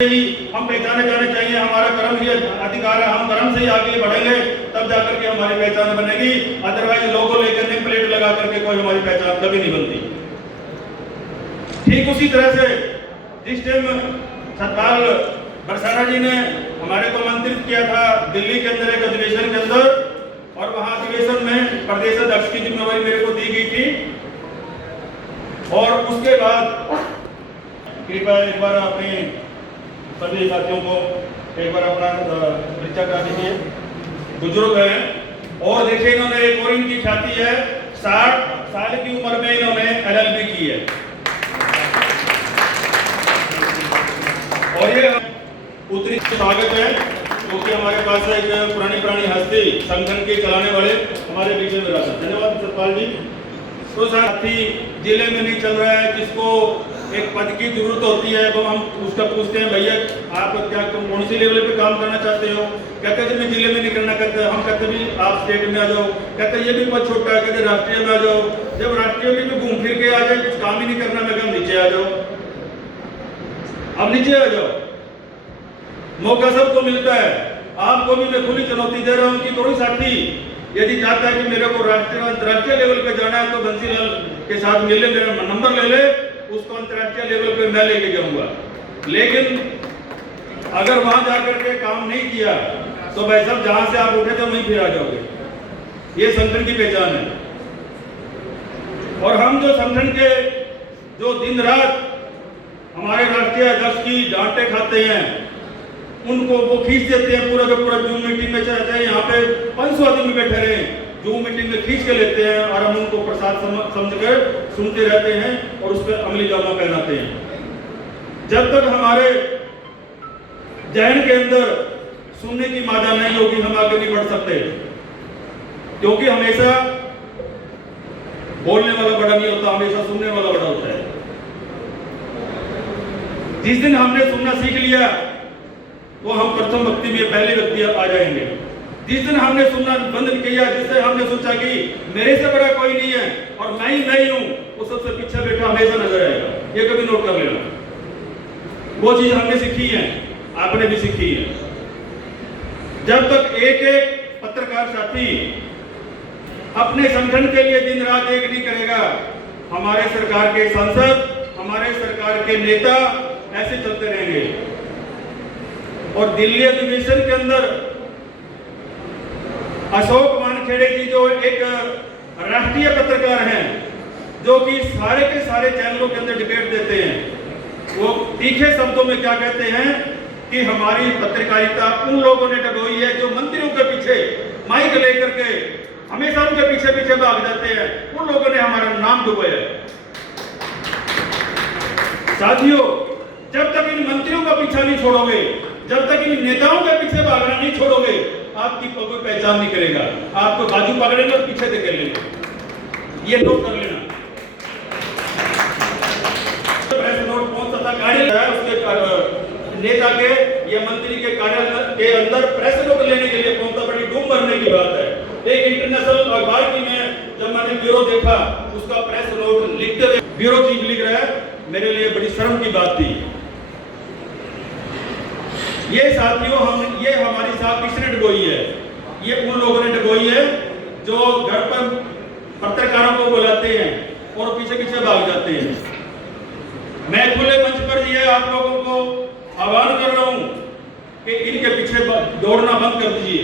ही हम पहचाने जाने चाहिए। हमारा कर्म ही अधिकार है, हम कर्म से ही आगे बढ़ेंगे तब जाकर के हमारी पहचान बनेगी। अदरवाइज लोगों लेकर नेम प्लेट लगा करके कोई हमारी पहचान कभी नहीं बनती। ठीक उसी तरह से जिस टाइम सतपाल बरसाना जी ने हमारे को आमंत्रित किया था दिल्ली के अंदर एक अधिवेशन के अंदर, और वहां अधिवेशन में प्रदेश अध्यक्ष की जिम्मेवारी मेरे को दी गई थी। और उसके बाद कृपया एक बार अपने सभी साथियों को एक बार अपना परिचय करा दीजिए। बुजुर्ग हैं और देखिए इन्होंने एक और इनकी ख्याति है, 60 साल की उम्र में इन्होंने LLB की है। और ये उत्तरी स्वागत है क्योंकि हमारे पास एक पुरानी हस्ती संगठन के चलाने वाले हमारे बीच में रहा। धन्यवाद सतपाल जी। तो साथी जिले में नहीं चल रहा है, जिसको एक पद की जरूरत होती है, वो हम उसका पूछते हैं भैया आप क्या कौन सी लेवल पे काम करना चाहते हो, कहते हैं मैं जिले में नहीं करना, कहते हम कहते भी आप स्टेट में आ जाओ, कहते ये भी बहुत छोटा है, कहते राष्ट्रीय में आ जाओ। जब राष्ट्रीय में भी घूम फिर के आ जाए, कुछ काम ही नहीं करना, मैं कहूँ नीचे आ जाओ, अब नीचे आ जाओ, मौका सबको मिलता है। आपको भी मैं खुली चुनौती दे रहा हूँ कि कोई साथी यदि चाहता है कि मेरे को राष्ट्रीय अंतर्राष्ट्रीय लेवल पे जाना है तो बंसीलाल के साथ मिल ले, मेरा नंबर ले ले, उसको अंतर्राष्ट्रीय लेवल पे मैं लेके जाऊंगा। लेकिन अगर वहां जाकर के काम नहीं किया तो भाई साहब जहां से आप उठे थे वहीं फिर आ जाओगे। ये संगठन की पहचान है। और हम जो संगठन के जो दिन रात हमारे राष्ट्रीय अध्यक्ष की डांटे खाते हैं, उनको वो खींच देते हैं पूरा का पूरा जूम मीटिंग में, चाहे यहाँ पे 500 आदमी बैठे रहे, जूम मीटिंग में खींच के लेते हैं और हम उनको प्रसाद समझकर सुनते रहते हैं और उस पर अमली जामा पहनाते हैं। जब तक हमारे जहन के अंदर सुनने की मादा नहीं होगी हम आगे नहीं बढ़ सकते, क्योंकि हमेशा बोलने वाला बड़ा नहीं होता, हमेशा सुनने वाला बड़ा होता है। जिस दिन हमने सुनना सीख लिया तो हम प्रथम व्यक्ति में पहले व्यक्ति आ जाएंगे। जिस दिन हमने सुनना बंद किया, जिससे हमने सोचा कि मेरे से बड़ा कोई नहीं है और मैं ही हूं, वो सबसे पीछे बैठा हमेशा नजर आएगा। ये कभी नोट कर लेना। वो चीज हमने सीखी है, आपने भी सीखी है। जब तक एक एक पत्रकार साथी अपने संगठन के लिए दिन रात एक नहीं करेगा, हमारे सरकार के सांसद, हमारे सरकार के नेता ऐसे चलते रहेंगे। और दिल्ली अधिवेशन के अंदर अशोक वानखेड़े जी जो एक राष्ट्रीय पत्रकार हैं, जो कि सारे के सारे चैनलों के अंदर डिबेट देते हैं, वो तीखे शब्दों में क्या कहते हैं कि हमारी पत्रकारिता उन लोगों ने डगोई है जो मंत्रियों के पीछे माइक लेकर के हमेशा उनके पीछे पीछे भाग जाते हैं, उन लोगों ने हमारा नाम डुबोया। साथियों, जब तक इन मंत्रियों का पीछा नहीं छोड़ोगे, जब तक इन नेताओं के पीछे भागना नहीं छोड़ोगे, आपकी कोई पहचान नहीं करेगा। आपको बाजू पकड़ेंगे और पीछे धकेल लेंगे। ये नोट कर लेना। प्रेस नोट कौन सा कार्यालय है उसके नेता के या मंत्री के कार्यालय के अंदर प्रेस नोट लेने के लिए पहुंचता, बड़ी डूम भरने की बात है। एक इंटरनेशनल अखबार की में जब मैंने ब्यूरो देखा, उसका प्रेस नोट लिखते ब्यूरो चीफ लिख रहा है, मेरे लिए बड़ी शर्म की बात थी। ये साथियों ये हमारी साथ किसने डगोई है? ये उन लोगों ने डगोई है जो घर पर पत्रकारों को बुलाते हैं और पीछे पीछे भाग जाते हैं। मैं खुले मंच पर ये आप लोगों को आह्वान कर रहा हूं कि इनके पीछे दौड़ना बंद कर दीजिए।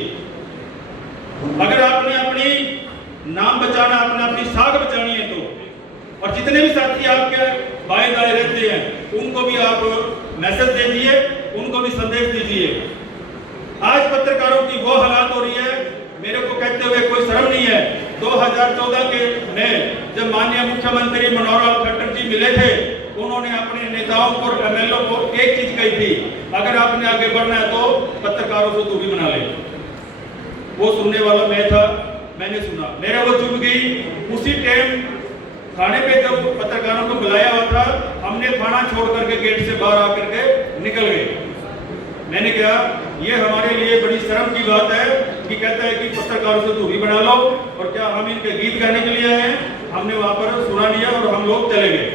अगर आपने अपनी नाम बचाना, अपनी साख बचानी है तो, और जितने भी साथी आपके बाएं दाएं रहते हैं उनको भी आप मैसेज दे दीजिए, उनको भी संदेश दीजिए। आज पत्रकारों की वो हालात हो रही है, मेरे को कहते हुए कोई शर्म नहीं है। 2014 के में जब माननीय मुख्यमंत्री मनोहर लाल खट्टर जी मिले थे, उन्होंने अपने नेताओं को, MLO को एक चीज कही थी, अगर आपने आगे बढ़ना है तो पत्रकारों से दूरी बना ले। वो सुनने वाला मैं था, मैंने सुना, मेरा वो चुप गई। उसी टाइम थाने पे जब पत्रकारों को बुलाया हुआ था, हमने थाना छोड़ करके गेट से बाहर आकर के निकल गए। मैंने कहा ये हमारे लिए बड़ी शर्म की बात है कि कहता है कि पत्रकारों से दूरी बना लो, और क्या हम इनके गीत गाने के लिए आए हैं? हमने वहां पर सुना लिया और हम लोग चले गए।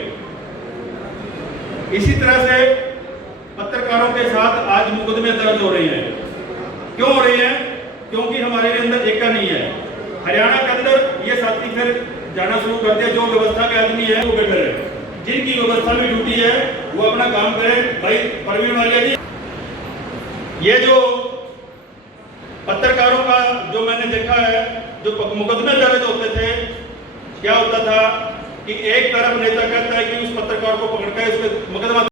इसी तरह से पत्रकार पत्रकारों के साथ आज मुकदमे दर्ज हो रहे हैं। क्यों हो रहे हैं? क्योंकि हमारे अंदर एक नहीं है। हरियाणा के अंदर ये साथी फिर जाना शुरू कर दिया, जो व्यवस्था के आदमी है वो बेटर है, जिनकी व्यवस्था में ड्यूटी है वो अपना काम करें। भाई परवीन वालिया जी, ये जो पत्रकारों का जो मैंने देखा है, जो मुकदमे दर्ज होते थे, क्या होता था कि एक तरफ नेता कहता है कि उस पत्रकार को पकड़ कर उस पर मुकदमा